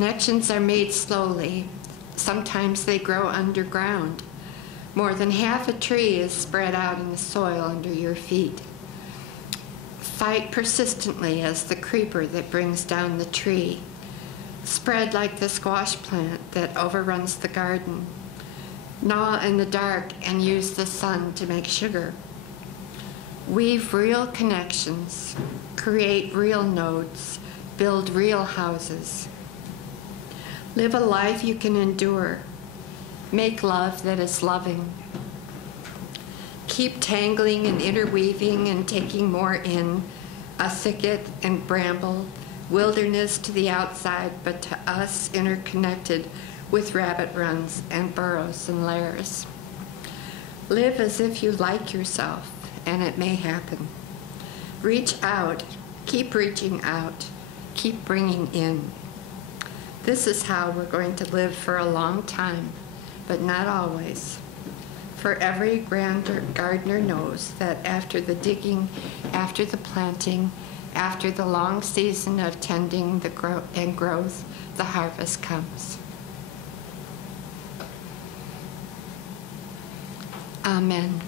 Connections are made slowly. Sometimes they grow underground. More than half a tree is spread out in the soil under your feet. Fight persistently as the creeper that brings down the tree. Spread like the squash plant that overruns the garden. Gnaw in the dark and use the sun to make sugar. Weave real connections. Create real nodes. Build real houses. Live a life you can endure. Make love that is loving. Keep tangling and interweaving and taking more in, a thicket and bramble, wilderness to the outside, but to us interconnected with rabbit runs and burrows and lairs. Live as if you like yourself, and it may happen. Reach out, keep reaching out, keep bringing in. This is how we're going to live for a long time, but not always. For every gardener knows that after the digging, after the planting, after the long season of tending and growth, the harvest comes. Amen.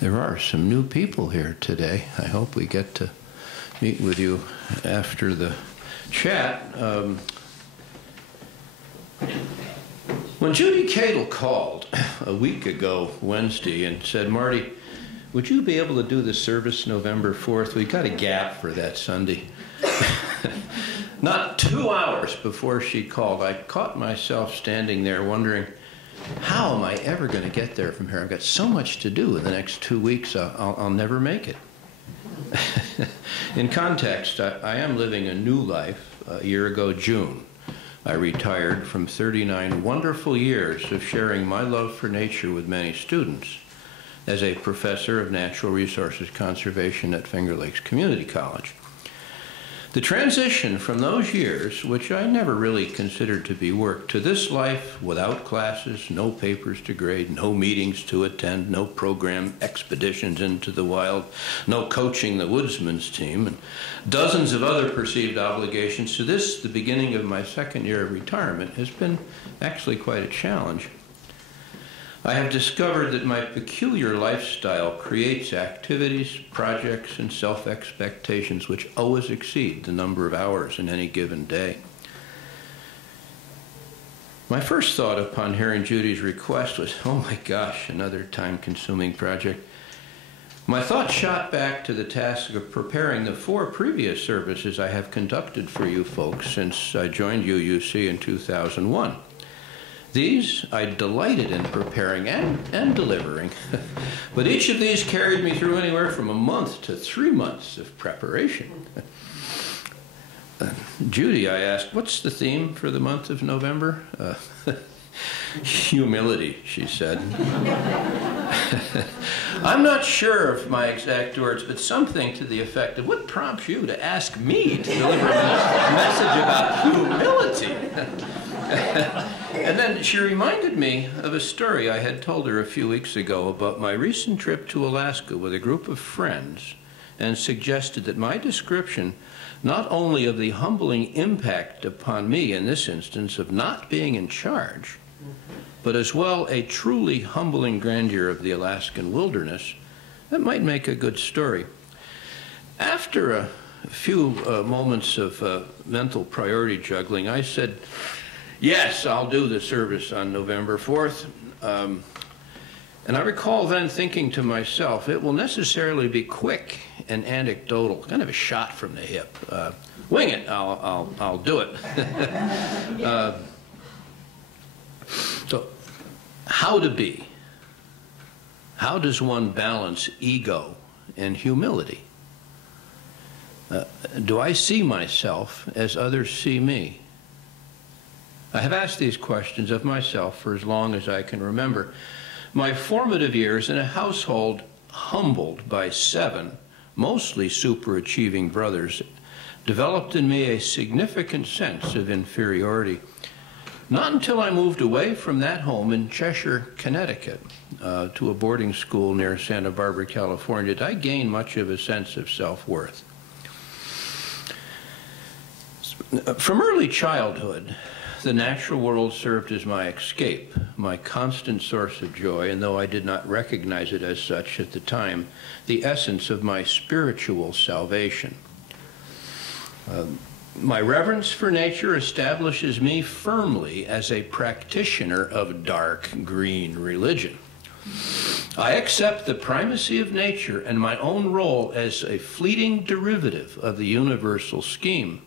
There are some new people here today. I hope we get to meet with you after the chat. When Judy Cadle called a week ago Wednesday and said, Marty, would you be able to do the service November 4th? We got a gap for that Sunday. Not 2 hours before she called, I caught myself standing there wondering, how am I ever going to get there from here? I've got so much to do in the next 2 weeks, I'll never make it. In context, I am living a new life. A year ago, June, I retired from 39 wonderful years of sharing my love for nature with many students as a professor of natural resources conservation at Finger Lakes Community College. The transition from those years, which I never really considered to be work, to this life without classes, no papers to grade, no meetings to attend, no program expeditions into the wild, no coaching the woodsman's team, and dozens of other perceived obligations, to this, the beginning of my second year of retirement, has been actually quite a challenge. I have discovered that my peculiar lifestyle creates activities, projects, and self-expectations which always exceed the number of hours in any given day. My first thought upon hearing Judy's request was, oh my gosh, another time-consuming project. My thought shot back to the task of preparing the 4 previous services I have conducted for you folks since I joined UUC in 2001. These I delighted in preparing and delivering, but each of these carried me through anywhere from a month to 3 months of preparation. Judy, I asked, what's the theme for the month of November? Humility, she said. I'm not sure of my exact words, but something to the effect of, what prompts you to ask me to deliver a message about humility? And then she reminded me of a story I had told her a few weeks ago about my recent trip to Alaska with a group of friends, and suggested that my description not only of the humbling impact upon me in this instance of not being in charge, but as well a truly humbling grandeur of the Alaskan wilderness, that might make a good story. After a few moments of mental priority juggling, I said, yes, I'll do the service on November 4th. And I recall then thinking to myself, it will necessarily be quick and anecdotal, kind of a shot from the hip. Wing it, I'll do it. So, how to be? How does one balance ego and humility? Do I see myself as others see me? I have asked these questions of myself for as long as I can remember. My formative years in a household humbled by 7, mostly superachieving brothers, developed in me a significant sense of inferiority. Not until I moved away from that home in Cheshire, Connecticut, to a boarding school near Santa Barbara, California, did I gain much of a sense of self-worth. From early childhood, the natural world served as my escape, my constant source of joy, and though I did not recognize it as such at the time, the essence of my spiritual salvation. My reverence for nature establishes me firmly as a practitioner of dark green religion. I accept the primacy of nature and my own role as a fleeting derivative of the universal scheme.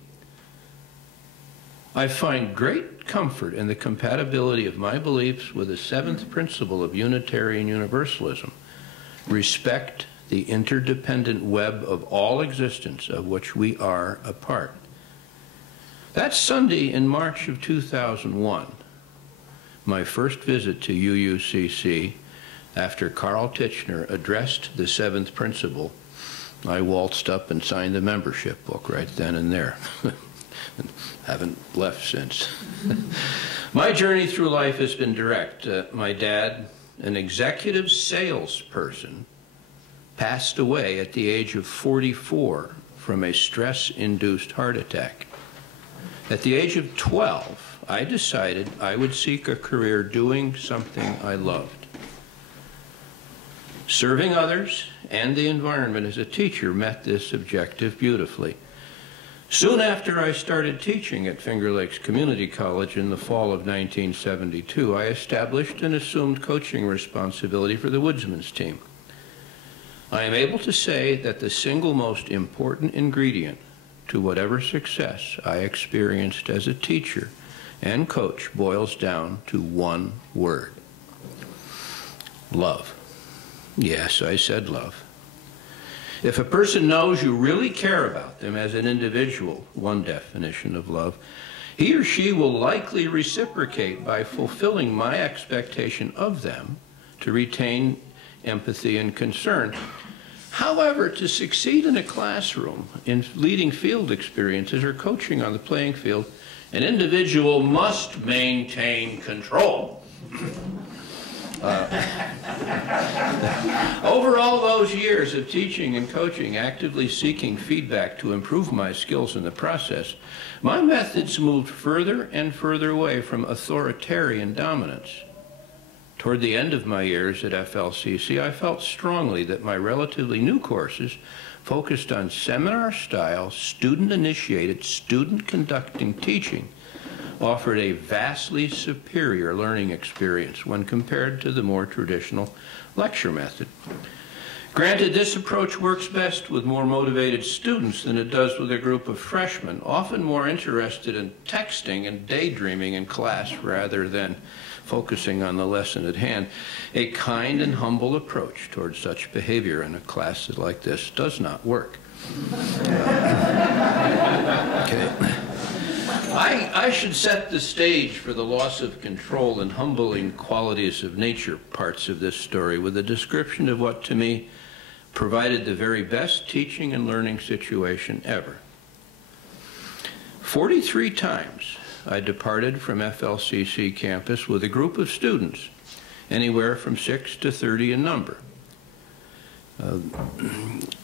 I find great comfort in the compatibility of my beliefs with the 7th principle of Unitarian Universalism: respect the interdependent web of all existence of which we are a part. That Sunday in March of 2001, my first visit to UUCC, after Carl Tichenor addressed the 7th principle, I waltzed up and signed the membership book right then and there. Haven't left since. My journey through life has been direct. My dad, an executive salesperson, passed away at the age of 44 from a stress-induced heart attack. At the age of 12, I decided I would seek a career doing something I loved. Serving others and the environment as a teacher met this objective beautifully. Soon after I started teaching at Finger Lakes Community College in the fall of 1972, I established and assumed coaching responsibility for the Woodsman's team. I am able to say that the single most important ingredient to whatever success I experienced as a teacher and coach boils down to one word: love. Yes, I said love. If a person knows you really care about them as an individual, one definition of love, he or she will likely reciprocate by fulfilling my expectation of them to retain empathy and concern. However, to succeed in a classroom, in leading field experiences, or coaching on the playing field, an individual must maintain control. Over all those years of teaching and coaching, actively seeking feedback to improve my skills in the process, my methods moved further and further away from authoritarian dominance. Toward the end of my years at FLCC, I felt strongly that my relatively new courses focused on seminar-style, student-initiated, student-conducting teaching offered a vastly superior learning experience when compared to the more traditional lecture method. Granted, this approach works best with more motivated students than it does with a group of freshmen, often more interested in texting and daydreaming in class rather than focusing on the lesson at hand. A kind and humble approach towards such behavior in a class like this does not work. Okay. I should set the stage for the loss of control and humbling qualities of nature parts of this story with a description of what to me provided the very best teaching and learning situation ever. 43 times I departed from FLCC campus with a group of students, anywhere from 6 to 30 in number,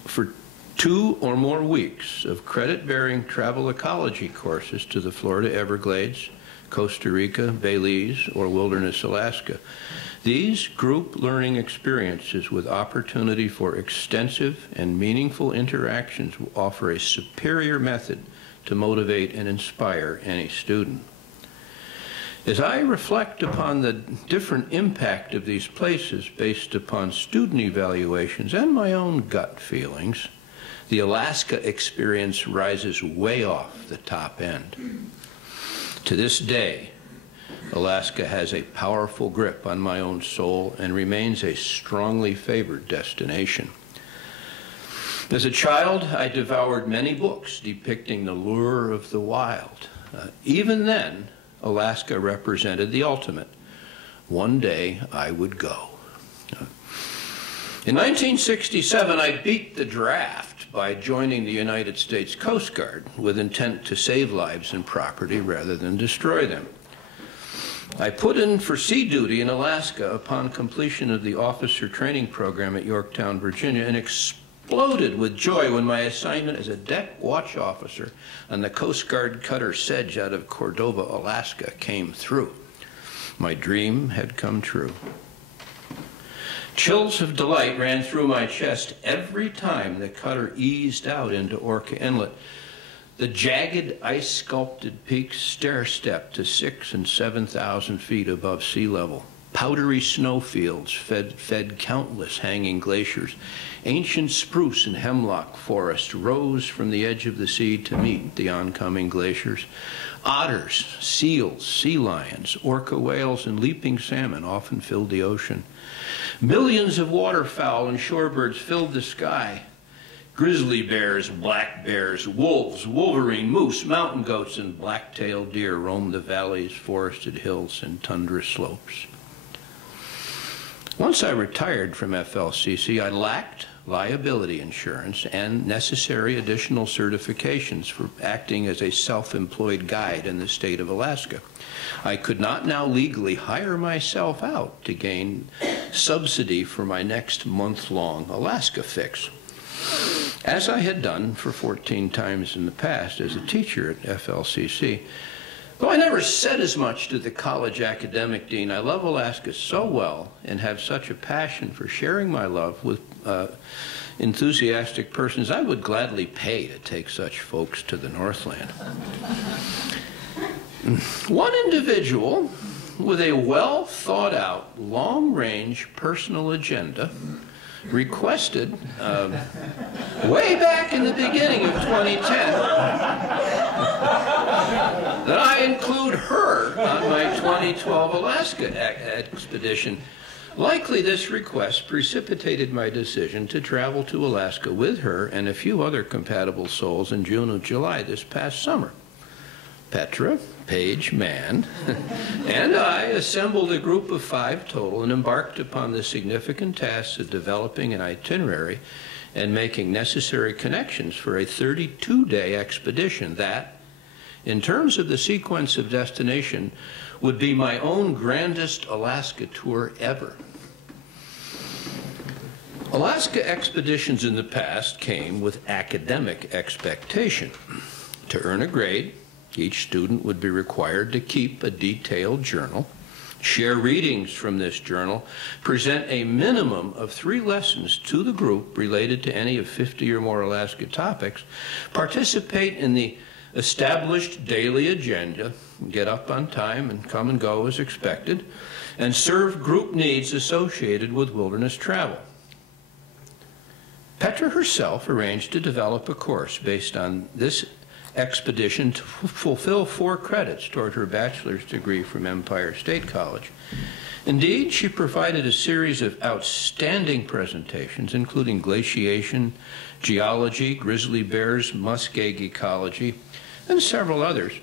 for 2 or more weeks of credit-bearing travel ecology courses to the Florida Everglades, Costa Rica, Belize, or Wilderness, Alaska. These group learning experiences with opportunity for extensive and meaningful interactions will offer a superior method to motivate and inspire any student. As I reflect upon the different impact of these places based upon student evaluations and my own gut feelings, the Alaska experience rises way off the top end. To this day, Alaska has a powerful grip on my own soul and remains a strongly favored destination. As a child, I devoured many books depicting the lure of the wild. Even then, Alaska represented the ultimate. One day I would go. In 1967, I beat the draft by joining the United States Coast Guard with intent to save lives and property rather than destroy them. I put in for sea duty in Alaska upon completion of the officer training program at Yorktown, Virginia, and exploded with joy when my assignment as a deck watch officer on the Coast Guard cutter Sedge out of Cordova, Alaska came through. My dream had come true. Chills of delight ran through my chest every time the cutter eased out into Orca Inlet. The jagged, ice-sculpted peaks stair-stepped to 6,000 and 7,000 feet above sea level. Powdery snowfields fed countless hanging glaciers. Ancient spruce and hemlock forests rose from the edge of the sea to meet the oncoming glaciers. Otters, seals, sea lions, orca whales, and leaping salmon often filled the ocean. Millions of waterfowl and shorebirds filled the sky. Grizzly bears, black bears, wolves, wolverine, moose, mountain goats, and black-tailed deer roamed the valleys, forested hills, and tundra slopes. Once I retired from FLCC, I lacked liability insurance and necessary additional certifications for acting as a self-employed guide in the state of Alaska. I could not now legally hire myself out to gain subsidy for my next month-long Alaska fix, as I had done for 14 times in the past as a teacher at FLCC. Though I never said as much to the college academic dean, I love Alaska so well and have such a passion for sharing my love with enthusiastic persons, I would gladly pay to take such folks to the Northland. One individual with a well-thought-out, long-range personal agenda requested, way back in the beginning of 2010, that I include her on my 2012 Alaska expedition. Likely this request precipitated my decision to travel to Alaska with her and a few other compatible souls in June and July this past summer. Petra, Paige, Mann, and I assembled a group of 5 total and embarked upon the significant task of developing an itinerary and making necessary connections for a 32-day expedition that, in terms of the sequence of destination, would be my own grandest Alaska tour ever. Alaska expeditions in the past came with academic expectation. To earn a grade, each student would be required to keep a detailed journal, share readings from this journal, present a minimum of 3 lessons to the group related to any of 50 or more Alaska topics, participate in the established daily agenda, get up on time and come and go as expected, and serve group needs associated with wilderness travel. Petra herself arranged to develop a course based on this expedition to fulfill 4 credits toward her bachelor's degree from Empire State College. Indeed, she provided a series of outstanding presentations, including glaciation, geology, grizzly bears, muskeg ecology, and several others.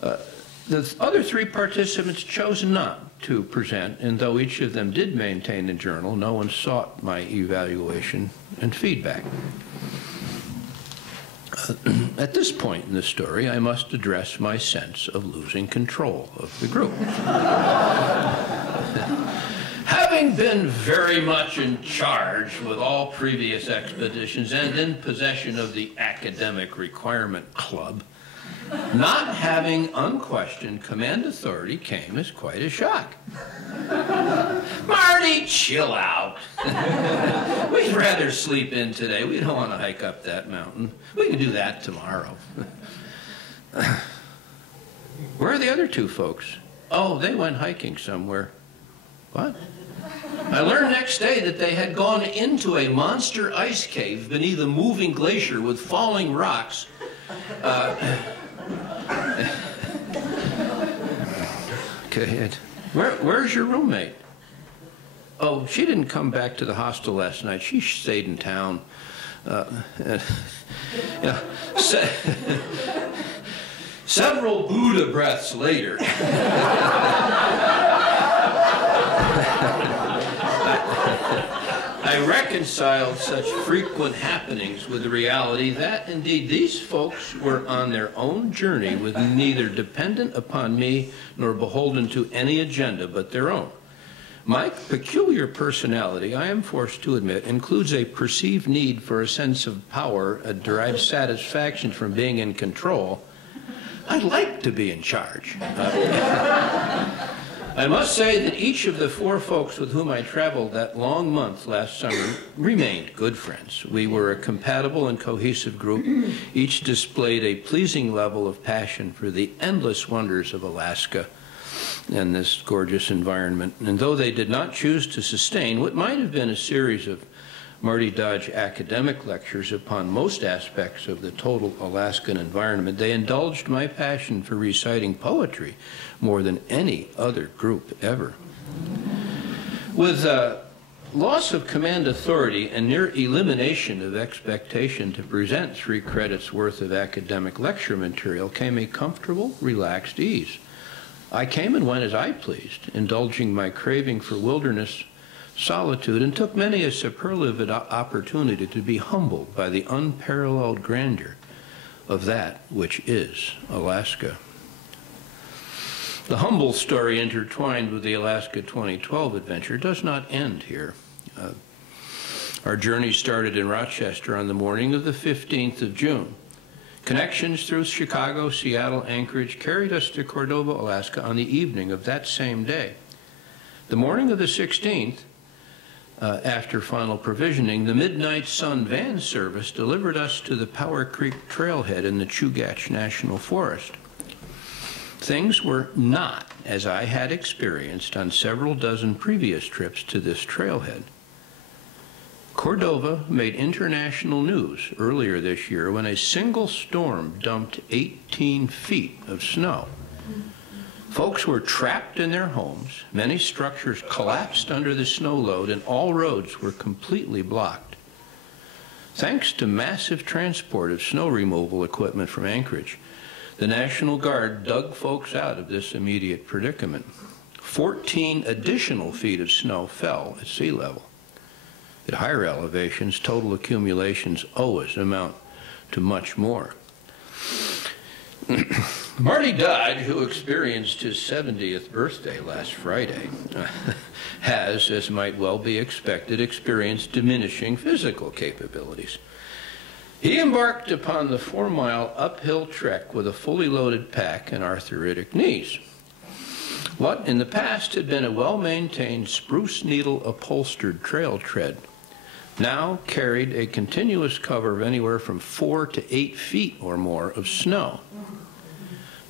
The other three participants chose not to present, and though each of them did maintain a journal, no one sought my evaluation and feedback. At this point in the story, I must address my sense of losing control of the group. Having been very much in charge with all previous expeditions and in possession of the academic requirement club, not having unquestioned command authority came as quite a shock. Marty, chill out. We'd rather sleep in today. We don't want to hike up that mountain. We can do that tomorrow. Where are the other two folks? Oh, they went hiking somewhere. What? I learned next day that they had gone into a monster ice cave beneath a moving glacier with falling rocks. Okay, where's your roommate? Oh, she didn't come back to the hostel last night. She stayed in town. Several Buddha breaths later. I reconciled such frequent happenings with the reality that, indeed, these folks were on their own journey with neither dependent upon me nor beholden to any agenda but their own. My peculiar personality, I am forced to admit, includes a perceived need for a sense of power, a derived satisfaction from being in control. I like to be in charge. I must say that each of the four folks with whom I traveled that long month last summer remained good friends. We were a compatible and cohesive group. Each displayed a pleasing level of passion for the endless wonders of Alaska and this gorgeous environment. And though they did not choose to sustain what might have been a series of Marty Dodge academic lectures upon most aspects of the total Alaskan environment, they indulged my passion for reciting poetry more than any other group ever. With loss of command authority and near elimination of expectation to present 3 credits worth of academic lecture material came a comfortable, relaxed ease. I came and went as I pleased, indulging my craving for wilderness solitude, and took many a superlative opportunity to be humbled by the unparalleled grandeur of that which is Alaska. The humble story intertwined with the Alaska 2012 adventure does not end here. Our journey started in Rochester on the morning of the 15th of June. Connections through Chicago, Seattle, Anchorage carried us to Cordova, Alaska on the evening of that same day. The morning of the 16th, after final provisioning, the Midnight Sun van service delivered us to the Powder Creek trailhead in the Chugach National Forest. Things were not as I had experienced on several dozen previous trips to this trailhead. Cordova made international news earlier this year when a single storm dumped 18 feet of snow. Folks were trapped in their homes, many structures collapsed under the snow load, and all roads were completely blocked. Thanks to massive transport of snow removal equipment from Anchorage, the National Guard dug folks out of this immediate predicament. 14 additional feet of snow fell at sea level. At higher elevations, total accumulations always amount to much more. Marty Dodge, who experienced his 70th birthday last Friday, has, as might well be expected, experienced diminishing physical capabilities. He embarked upon the 4-mile uphill trek with a fully loaded pack and arthritic knees. What in the past had been a well-maintained spruce needle upholstered trail tread now carried a continuous cover of anywhere from 4 to 8 feet or more of snow.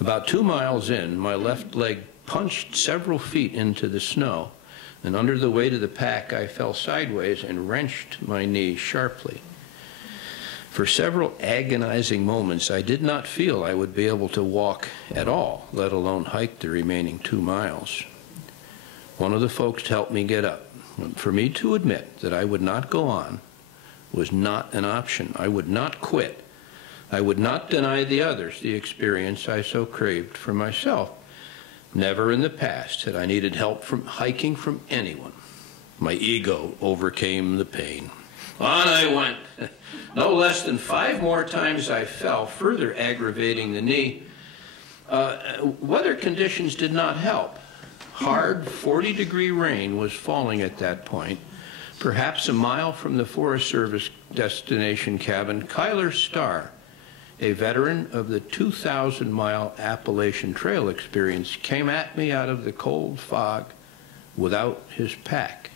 About 2 miles in, my left leg punched several feet into the snow, and under the weight of the pack, I fell sideways and wrenched my knee sharply. For several agonizing moments, I did not feel I would be able to walk at all, let alone hike the remaining 2 miles. One of the folks helped me get up. For me to admit that I would not go on was not an option. I would not quit I would not deny the others the experience I so craved for myself. Never in the past had I needed help from hiking from anyone. My ego overcame the pain. On I went. No less than 5 more times I fell, further aggravating the knee. Weather conditions did not help. Hard 40-degree rain was falling at that point. Perhaps a mile from the Forest Service destination cabin, Kyler Starr, a veteran of the 2,000-mile Appalachian Trail experience, came at me out of the cold fog without his pack.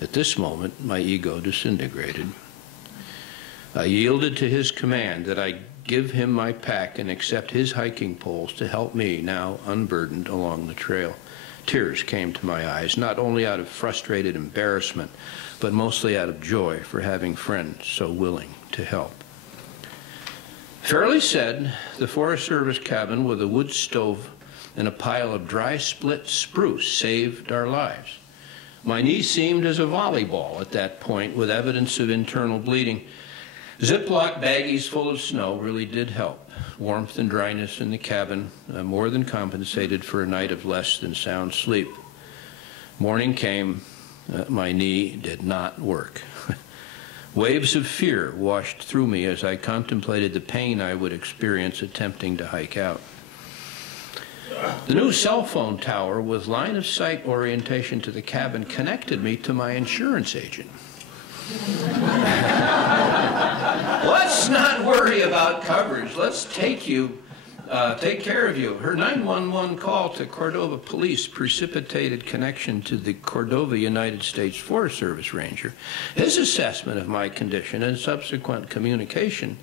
At this moment, my ego disintegrated. I yielded to his command that I give him my pack and accept his hiking poles to help me, now unburdened, along the trail. Tears came to my eyes, not only out of frustrated embarrassment, but mostly out of joy for having friends so willing to help. Fairly said, the Forest Service cabin with a wood stove and a pile of dry split spruce saved our lives. My knee seemed as a volleyball at that point, with evidence of internal bleeding. Ziploc baggies full of snow really did help. Warmth and dryness in the cabin more than compensated for a night of less than sound sleep. Morning came. My knee did not work. Waves of fear washed through me as I contemplated the pain I would experience attempting to hike out. The new cell phone tower with line-of-sight orientation to the cabin connected me to my insurance agent. Let's not worry about coverage. Let's take care of you. Her 911 call to Cordova Police precipitated connection to the Cordova United States Forest Service Ranger. His assessment of my condition and subsequent communication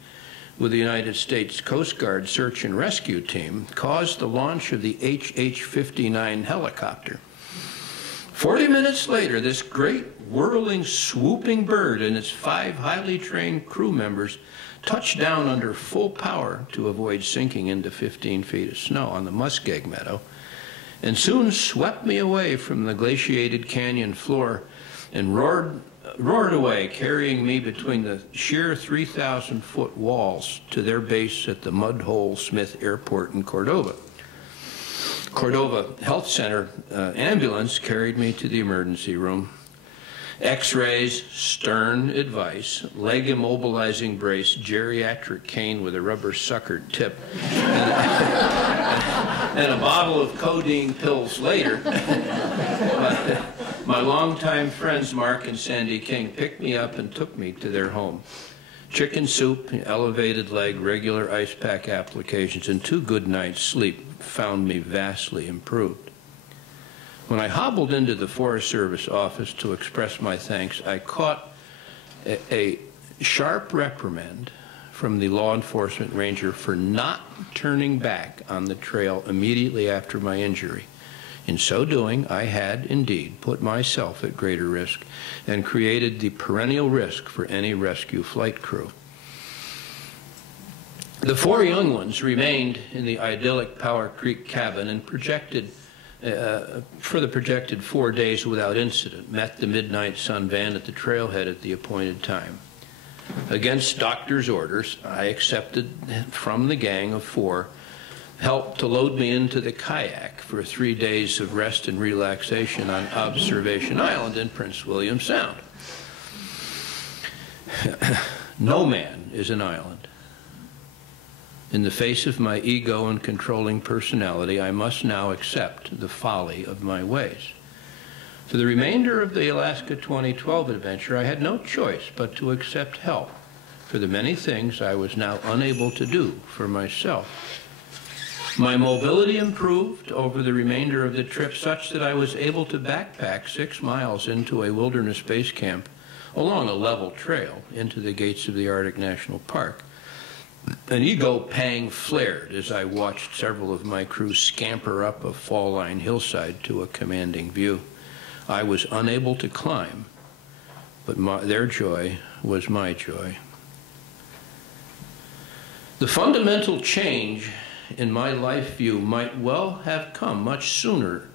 with the United States Coast Guard search and rescue team caused the launch of the HH-59 helicopter. 40 minutes later, this great, whirling, swooping bird and its 5 highly trained crew members touched down under full power to avoid sinking into 15 feet of snow on the muskeg meadow, and soon swept me away from the glaciated canyon floor and roared away, carrying me between the sheer 3,000-foot walls to their base at the Mudhole Smith Airport in Cordova. Cordova Health Center ambulance carried me to the emergency room. X-rays, stern advice, leg immobilizing brace, geriatric cane with a rubber suckered tip, and a bottle of codeine pills later, my longtime friends Mark and Sandy King picked me up and took me to their home. Chicken soup, elevated leg, regular ice pack applications, and 2 good nights' sleep found me vastly improved. When I hobbled into the Forest Service office to express my thanks, I caught a sharp reprimand from the law enforcement ranger for not turning back on the trail immediately after my injury. In so doing, I had indeed put myself at greater risk and created the perennial risk for any rescue flight crew. The 4 young ones remained in the idyllic Powder Creek cabin and for the projected 4 days without incident, met the midnight sun van at the trailhead at the appointed time. Against doctor's orders, I accepted from the gang of 4 help to load me into the kayak for 3 days of rest and relaxation on Observation Island in Prince William Sound. No man is an island. In the face of my ego and controlling personality, I must now accept the folly of my ways. For the remainder of the Alaska 2012 adventure, I had no choice but to accept help for the many things I was now unable to do for myself. My mobility improved over the remainder of the trip such that I was able to backpack 6 miles into a wilderness base camp along a level trail into the gates of the Arctic National Park. An ego pang flared as I watched several of my crew scamper up a fall-line hillside to a commanding view. I was unable to climb, but their joy was my joy. The fundamental change in my life view might well have come much sooner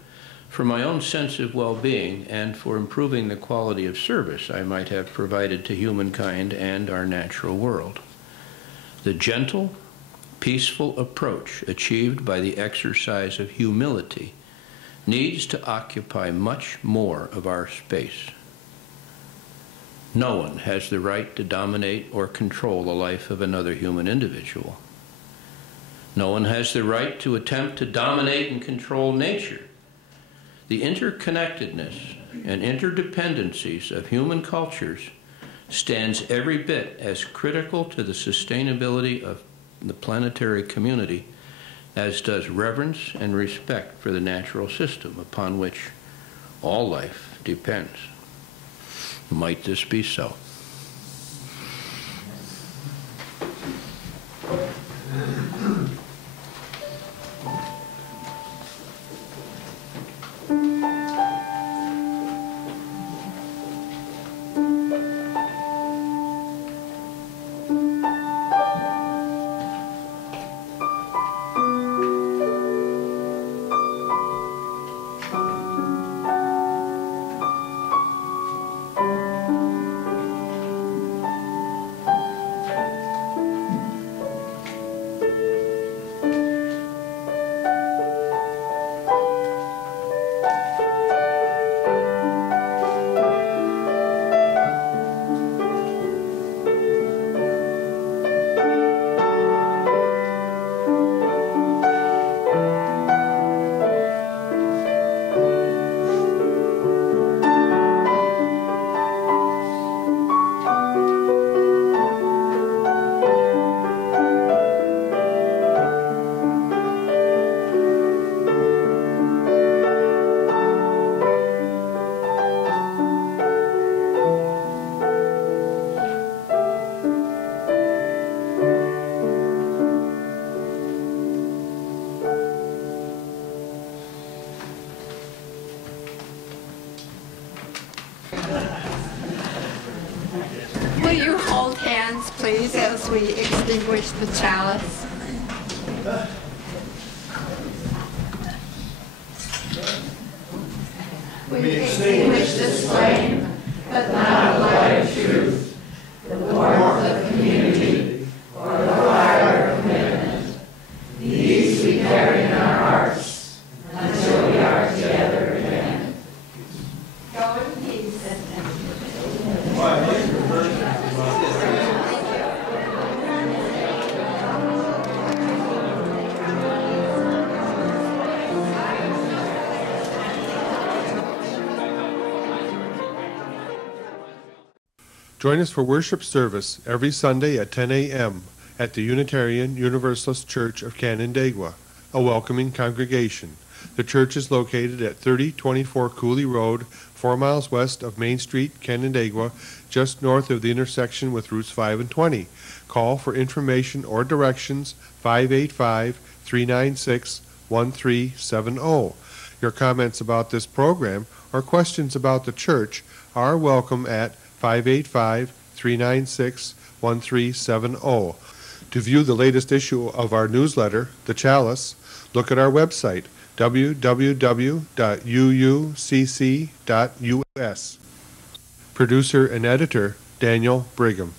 for my own sense of well-being and for improving the quality of service I might have provided to humankind and our natural world. The gentle, peaceful approach achieved by the exercise of humility needs to occupy much more of our space. No one has the right to dominate or control the life of another human individual. No one has the right to attempt to dominate and control nature. The interconnectedness and interdependencies of human cultures stands every bit as critical to the sustainability of the planetary community as does reverence and respect for the natural system upon which all life depends. Might this be so? Will you hold hands, please, as we extinguish the chalice? We extinguish this flame, but not the light of truth, the warmth of community, or the fire of commitment. These we carry in our hearts until we are together again. Go in peace. Join us for worship service every Sunday at 10 a.m. at the Unitarian Universalist Church of Canandaigua, a welcoming congregation. The church is located at 3024 Cooley Road, 4 miles west of Main Street, Canandaigua, just north of the intersection with Routes 5 and 20. Call for information or directions 585-396-1370. Your comments about this program or questions about the church are welcome at 585-396-1370. To view the latest issue of our newsletter, The Chalice, look at our website, www.uucc.us. Producer and editor, Daniel Brigham.